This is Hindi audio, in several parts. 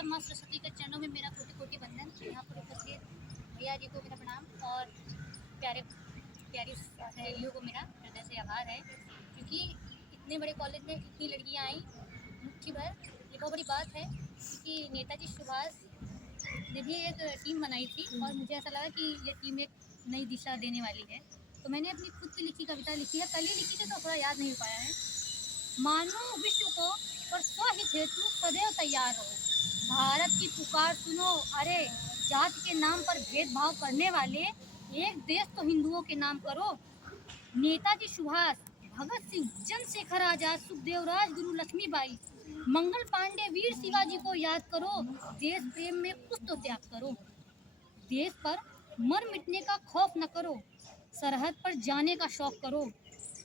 प्रथम माँ सरस्वती के चरणों में मेरा कोटि कोटि वंदन। यहाँ पर उपस्थित भैया जी को मेरा प्रणाम और प्यारी सहेलियों को मेरा हृदय से आभार है, क्योंकि इतने बड़े कॉलेज में इतनी लड़कियाँ आई मुट्ठी भर, ये बहुत बड़ी बात है। कि नेताजी सुभाष ने भी एक टीम बनाई थी और मुझे ऐसा लगा कि ये टीम एक नई दिशा देने वाली है, तो मैंने अपनी खुद की लिखी कविता लिखी है। कल ही लिखी थी तो थोड़ा याद नहीं हो पाया है। मानो विश्व को पर स्वहित हेतु सदैव तैयार हो, भारत की पुकार सुनो, अरे जाति के नाम पर भेदभाव करने वाले एक देश तो हिंदुओं के नाम करो। नेताजी सुभाष, भगत सिंह, चंद्रशेखर आजाद, सुखदेव, राजगुरु, लक्ष्मीबाई, मंगल पांडे, वीर शिवाजी को याद करो। देश प्रेम में कुछ तो त्याग करो, देश पर मर मिटने का खौफ न करो, सरहद पर जाने का शौक करो।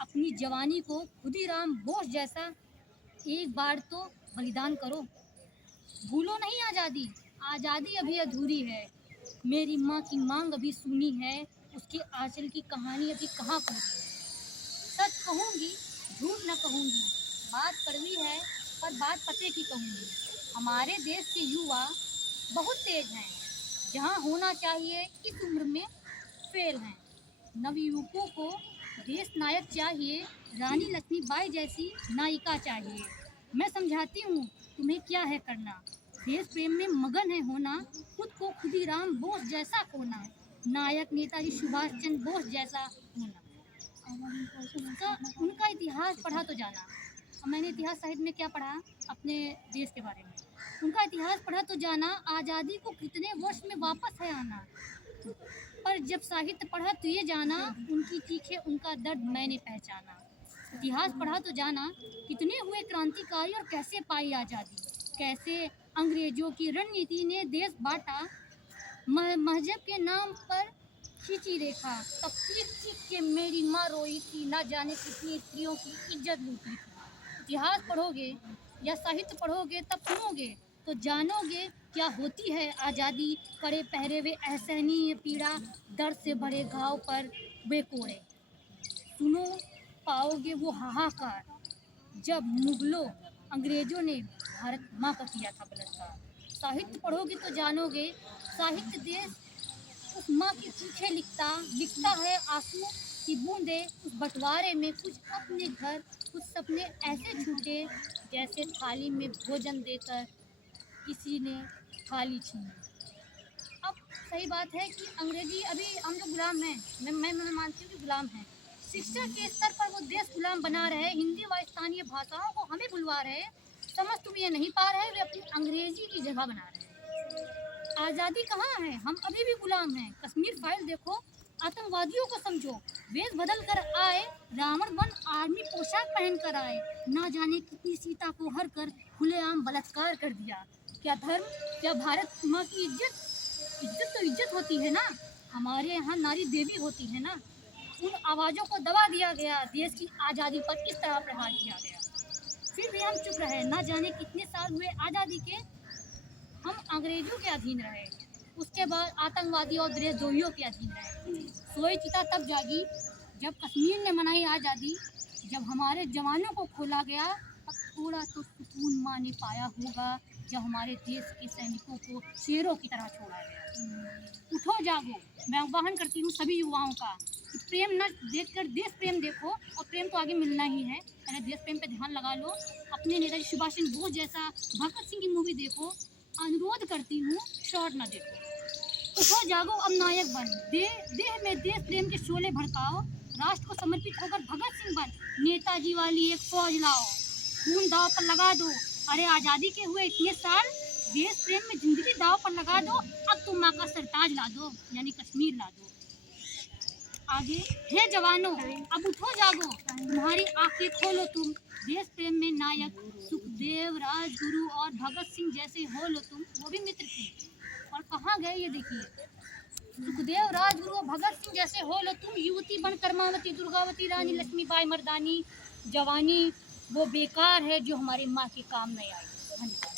अपनी जवानी को खुदीराम बोस जैसा एक बार तो बलिदान करो। भूलो नहीं आज़ादी, आज़ादी अभी अधूरी है। मेरी माँ की मांग अभी सुनी है, उसके आंचल की कहानी अभी कहाँ पूरी है। सच कहूँगी, झूठ न कहूँगी, बात कड़वी है पर बात पते की कहूँगी। हमारे देश के युवा बहुत तेज हैं, जहाँ होना चाहिए इस उम्र में फेल हैं। नवयुवकों को देश नायक चाहिए, रानी लक्ष्मीबाई जैसी नायिका चाहिए। मैं समझाती हूँ तुम्हें क्या है करना, देश प्रेम में मगन है होना, खुद को खुदीराम बोस जैसा खोना, नायक नेताजी सुभाष चंद्र बोस जैसा होना। उनका इतिहास पढ़ा तो जाना। मैंने इतिहास साहित्य में क्या पढ़ा अपने देश के बारे में, उनका इतिहास पढ़ा तो जाना, आज़ादी को कितने वर्ष में वापस है आना। पर जब साहित्य पढ़ा तो ये जाना, उनकी चीखें उनका दर्द मैंने पहचाना। इतिहास पढ़ा तो जाना, कितने हुए क्रांतिकारी और कैसे पाई आज़ादी, कैसे अंग्रेजों की रणनीति ने देश बांटा। मजहब के नाम पर खींची रेखा, तब चीख चीख के मेरी माँ रोई थी, ना जाने कितनी स्त्रियों की इज्जत लूटी थी। इतिहास पढ़ोगे या साहित्य पढ़ोगे तब सुनोगे तो जानोगे क्या होती है आज़ादी। कड़े पहरे वे असहनीय पीड़ा, दर्द से भरे घाव पर वे कोड़े। सुनो पाओगे वो हाहाकार, जब मुगलों अंग्रेजों ने भारत माँ का किया था बलात्कार। साहित्य पढ़ोगे तो जानोगे, साहित्य देश उस माँ की चीखें लिखता है आंसू की बूंदे। उस बंटवारे में कुछ अपने घर, कुछ सपने ऐसे छूटे, जैसे थाली में भोजन देकर किसी ने थाली छीनी। अब सही बात है कि अंग्रेजी अभी हम लोग गुलाम हैं, मैं मानती हूँ कि गुलाम हैं। शिक्षा के स्तर पर वो देश गुलाम बना रहे, हिंदी व स्थानीय भाषाओं को हमें भुलवा रहे। समझ तुम ये नहीं पा रहे, वे अपनी अंग्रेजी की जगह बना रहे हैं। आज़ादी कहाँ है, हम अभी भी गुलाम हैं। कश्मीर फाइल देखो, आतंकवादियों को समझो, वेश बदल कर आए, रावण बन आर्मी पोशाक पहन कर आए। ना जाने कितनी सीता को हर कर खुलेआम बलात्कार कर दिया। क्या धर्म, क्या भारत माँ की इज्जत तो इज्जत होती है ना, हमारे यहाँ नारी देवी होती है ना। उन आवाज़ों को दबा दिया गया, देश की आज़ादी पर इस तरह प्रहार किया गया। फिर भी हम चुप रहे, ना जाने कितने साल हुए आज़ादी के, हम अंग्रेजों के अधीन रहे। उसके बाद आतंकवादी और देशद्रोहियों के अधीन रहे। सोई चिता तब जागी जब कश्मीर ने मनाई आज़ादी, जब हमारे जवानों को खोला गया। अब थोड़ा तो सुकून माँ ने पाया होगा, जब हमारे देश के सैनिकों को शेरों की तरह छोड़ा गया। उठो जागो, मैं आह्वान करती हूँ सभी युवाओं का कि प्रेम न देखकर देश प्रेम देखो, और प्रेम तो आगे मिलना ही है। पहले देश प्रेम पे ध्यान लगा लो, अपने नेताजी सुभाष चंद्र बोस जैसा भगत सिंह की मूवी देखो। अनुरोध करती हूँ, शॉर्ट न देखो। उठो जागो, अब नायक बन, देह में देश प्रेम के शोले भड़काओ। राष्ट्र को समर्पित होकर भगत सिंह बन, नेताजी वाली एक फौज लाओ। खून दाव पर लगा दो, अरे आज़ादी के हुए इतने साल, देश प्रेम में जिंदगी दाव पर लगा दो। अब तुम माँ का सरताज ला दो, यानी कश्मीर ला दो। आगे, हे जवानों अब उठो जागो, तुम्हारी आंखें खोलो तुम, देश प्रेम में नायक सुखदेव, राजगुरु और भगत सिंह जैसे हो लो तुम। वो भी मित्र थे, और कहाँ गए ये देखिए। सुखदेव, राजगुरु और भगत सिंह जैसे हो लो तुम, युवती बन कर्मावती, दुर्गावती, रानी लक्ष्मीबाई, मर्दानी जवानी वो बेकार है जो हमारी माँ के काम नहीं आई। धन्यवाद।